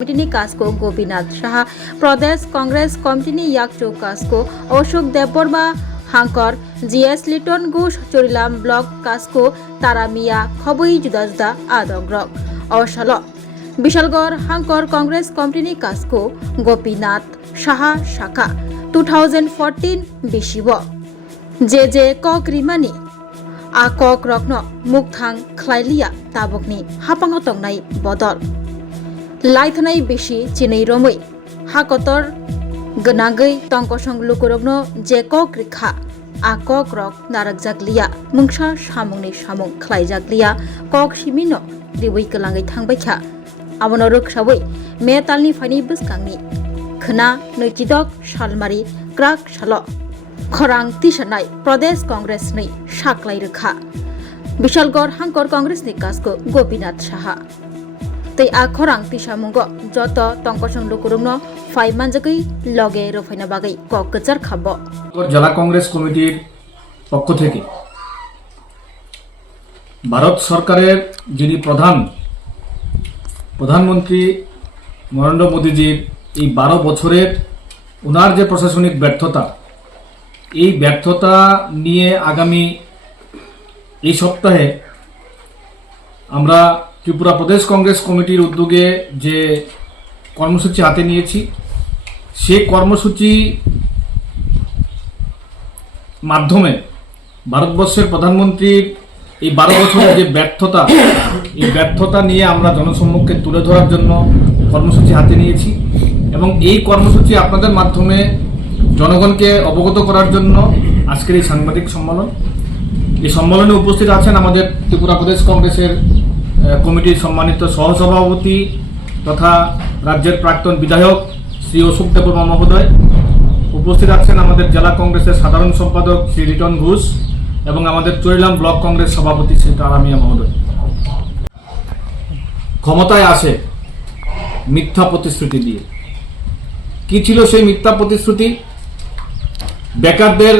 Committee कास्को Gopinath Shah Pradesh Congress committee याकचो कास्को अशोक देवबर्मा हांकर जीएस लिटन घोष चोरिलाम ब्लक कास्को तारामिया खबई जुदा जुदा आदंग्रक अवसल विशालगढ़ हांकर कांग्रेस कमिटी कास्को गोपीनाथ शाह शाखा 2014 बिशिब जे कक रिमानी आ कक रत्न मुक्थां खलाइलिया ताबकनी हापांग तंगनाय बदल लाइथनाय बेसि चिनै रमै हाकतर गनागै तंकसं लुकुरगनो जे कक रिखा आ कक रक नारक जागलिया मुंसा सामुंनि सामुं खलाय जागलिया कक सिमिनो रिवै कलाङै थांबायखा आबनो रोखसाबै मे तालनि फाइनि बसकांनि खोना नैतिदक सालमारि क्राक साल खरां तिसानाय प्रदेश कांग्रेस नै साख्लाय रोखा विशालगढ़ हांकर कांग्रेस नि कास्को गोपीनाथ शाह तै आखरां तिसामुंगो जत तंकसं लुकुरुंगनो फाइ मानजगै लगे रफायना बागै क कचार खाबो জেলা কংগ্রেস কমিটির পক্ষ থেকে ভারত সরকারের যিনি প্রধানমন্ত্রী নরেন্দ্র মোদীজির এই 12 বছরের ওনার যে প্রশাসনিক ব্যর্থতা এই ব্যর্থতা নিয়ে আগামী এই সপ্তাহে আমরা ত্রিপুরা প্রদেশ কংগ্রেস কমিটির উদ্যোগে যে কর্মসূচি হাতে নিয়েছি সেই কর্মসূচি মাধ্যমে ভারতবর্ষের প্রধানমন্ত্রীর এই 12 বছরের যে ব্যর্থতা এই ব্যর্থতা নিয়ে আমরা জনসম্মুখে তুলে ধরার জন্য কর্মসূচি হাতে নিয়েছি এবং এই কর্মসূচি আপনাদের মাধ্যমে জনগণকে অবগত করার জন্য আজকের এই সাংবাদিক সম্মেলন এই সম্মেলনে উপস্থিত আছেন আমাদের ত্রিপুরা প্রদেশ কংগ্রেসের কমিটির সম্মানিত সহসভাপতি তথা রাজ্যের প্রাক্তন বিধায়ক শ্রী অশোক দেববর্মা মহোদয় উপস্থিত আছেন আমাদের জেলা কংগ্রেসের সাধারণ সম্পাদক শ্রী লিটন ঘোষ এবং আমাদের চরিলাম ব্লক কংগ্রেস সভাপতি শ্রী তারামিয়া মহোদয়। ক্ষমতায় আসে মিথ্যা প্রতিশ্রুতি দিয়ে। কি ছিল সেই মিথ্যা প্রতিশ্রুতি? বেকারদের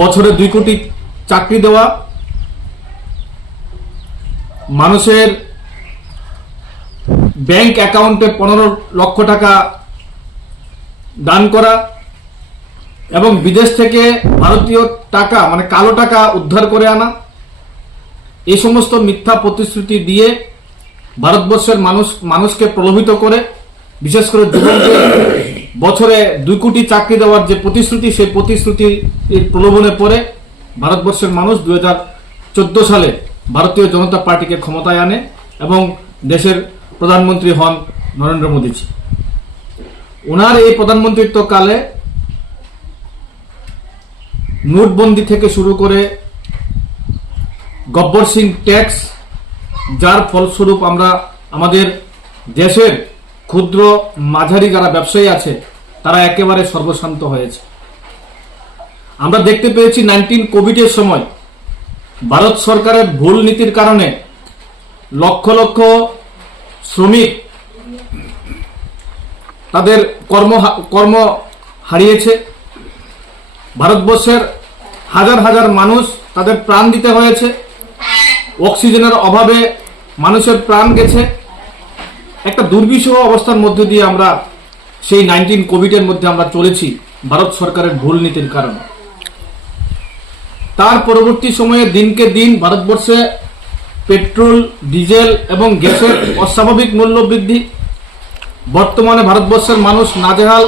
বছরে 2 কোটি চাকরি দেওয়া, মানুষের ব্যাংক অ্যাকাউন্টে 15 লক্ষ টাকা দান করা এবং বিদেশ থেকে ভারতীয় টাকা মানে কালো টাকা উদ্ধার করে আনা, এই সমস্ত মিথ্যা প্রতিশ্রুতি দিয়ে ভারতবর্ষের মানুষকে প্রলোভিত করে বিশেষ করে যুবকদের বছরে 2 কোটি চাকরি দেওয়ার যে প্রতিশ্রুতি সেই প্রতিশ্রুতির প্রলোভনে পড়ে ভারতবর্ষের মানুষ 2014 সালে ভারতীয় জনতা পার্টিকে ক্ষমতায় আনে এবং দেশের প্রধানমন্ত্রী হন নরেন্দ্র মোদীজি। ওনার এই প্রধানমন্ত্রীত্ব কালে নোটবন্দি থেকে শুরু করে গব্বর সিং ট্যাক্স, যার ফলস্বরূপ আমরা আমাদের দেশের ক্ষুদ্র মাঝারি যারা ব্যবসায়ী আছে তারা একেবারে সর্বশান্ত হয়েছে। আমরা দেখতে পেয়েছি 19 কোভিডের সময় ভারত সরকারের ভুল নীতির কারণে লক্ষ লক্ষ শ্রমিক তাদের কর্ম হারিয়েছে। ভারতবর্ষের হাজার হাজার মানুষ তাদের প্রাণ দিতে হয়েছে। অক্সিজেনের অভাবে মানুষের প্রাণ গেছে। একটা দুর্বিষহ অবস্থার মধ্যে দিয়ে আমরা সেই 19 কোভিডের মধ্যে আমরা চলেছি ভারত সরকারের ভুল নীতির কারণে। তার পরবর্তী সময়ে দিনকে দিন ভারতবর্ষে পেট্রোল, ডিজেল এবং গ্যাসের অস্বাভাবিক মূল্য বৃদ্ধি। বর্তমানে ভারতবর্ষের মানুষ নাজেহাল।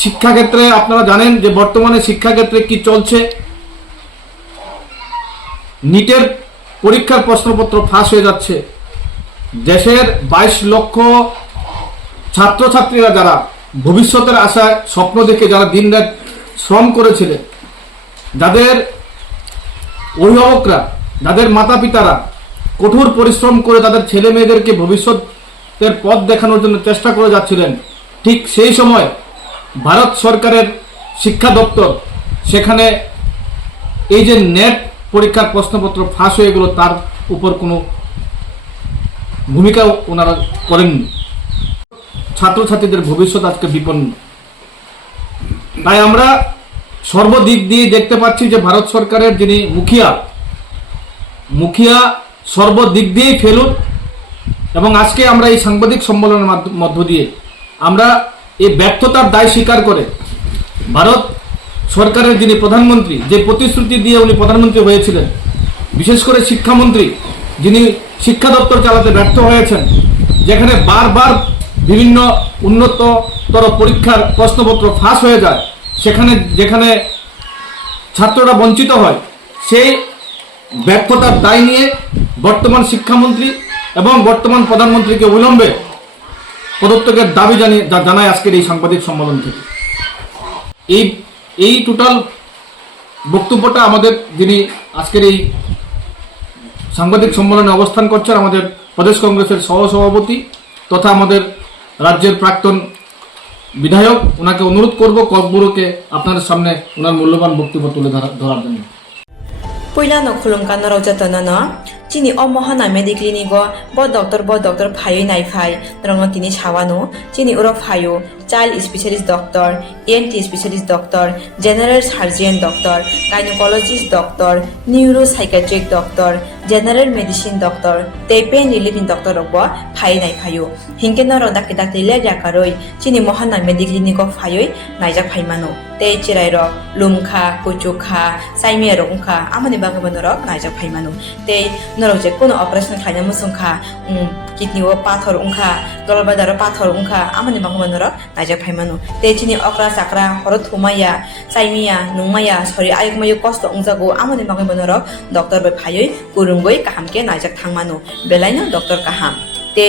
শিক্ষাক্ষেত্রে আপনারা জানেন যে বর্তমানে শিক্ষাক্ষেত্রে কি চলছে। নিটের পরীক্ষার প্রশ্নপত্র ফাঁস হয়ে যাচ্ছে। দেশের 22 লক্ষ ছাত্রছাত্রীরা যারা ভবিষ্যতের আশায় স্বপ্ন দেখে যারা দিনরাত শ্রম করেছিলেন, যাদের অভিভাবকরা, যাদের মাতা পিতারা কঠোর পরিশ্রম করে তাদের ছেলে মেয়েদেরকে ভবিষ্যতের পথ দেখানোর জন্য চেষ্টা করে যাচ্ছিলেন, ঠিক সেই সময় ভারত সরকারের শিক্ষা দপ্তর সেখানে এই যে নেট পরীক্ষার প্রশ্নপত্র ফাঁস হয়ে গেল তার উপর কোনো ভূমিকা ওনারা করেননি। ছাত্রছাত্রীদের ভবিষ্যৎ আজকে বিপন্ন। তাই আমরা সর্বদিক দিয়ে দেখতে পাচ্ছি যে ভারত সরকারের যিনি মুখিয়া সর্বদিক দিয়েই ফেলুন এবং আজকে আমরা এই সাংবাদিক সম্মেলনের মধ্য দিয়ে আমরা এই ব্যর্থতার দায় স্বীকার করে ভারত সরকারের যিনি প্রধানমন্ত্রী, যে প্রতিশ্রুতি দিয়ে উনি প্রধানমন্ত্রী হয়েছিলেন, বিশেষ করে শিক্ষামন্ত্রী যিনি শিক্ষা দপ্তর চালাতে ব্যর্থ হয়েছেন, যেখানে বারবার বিভিন্ন উন্নততর পরীক্ষার প্রশ্নপত্র ফাঁস হয়ে যায়, যেখানে ছাত্ররা বঞ্চিত হয়, সেই ব্যর্থতার দায় নিয়ে বর্তমান শিক্ষামন্ত্রী এবং বর্তমান প্রধানমন্ত্রীকে অবিলম্বে পদত্যাগের দাবি জানায় আজকের এই সাংবাদিক সম্মেলন থেকে। এই টোটাল বক্তব্যটা আমাদের যিনি আজকের এই সাংবাদিক সম্মেলনে অবস্থান করছেন আমাদের প্রদেশ কংগ্রেসের সহসভাপতি তথা আমাদের রাজ্যের প্রাক্তন বিধায়ক, ওনাকে অনুরোধ করব ককবুরোকে আপনাদের সামনে ওনার মূল্যবান বক্তব্য তুলে ধরার জন্য। Puilano khulumkan no rojata no chini o mohana mediclinigo bo doctor phayo nai phai rongno tini sawano chini uro phayo child specialist doctor, ENT specialist doctor, general surgeon doctor, gynecologist doctor, neuropsychiatric doctor, general medicine doctor, te pain relieving doctor rokbo phai nai phayo hingke no ro dakte le jakaroi chini mohana mediclinigo phayo naijak phaimano te chirai ro lumkha kuchukha saimia rokha amani bagabano ro naijak phaimano te norok je kono operation khaina musungkha kidney o pathor ungkha dolbadar pathor ungkha amani bagabano ro naijak phaimano te chini okra sakra horo thumaya saimia nungmaya sori ayukmayu kosto ungjago amani bagabano ro doctor be phayoi kurungoi kahamke naijak thangmano belaino doctor kaham te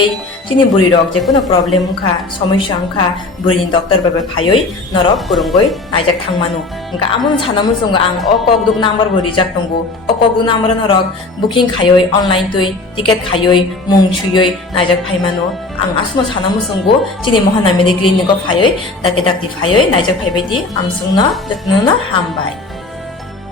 chini buri rok je kono problem ungkha সমস্যা ungkha buri doctor be phayoi norok kurungoi naijak thangmano ungka amon sanamun songa ang o kokduk number bo rijak tongo o kokduk number norok booking khayoi online tui ticket khayoi mung chuyoi naijak phaimano ang asmo sanamun songo chini mohana medical clinic phayoi dakti phayoi naijak phaibaidi amsungna datnuna hambai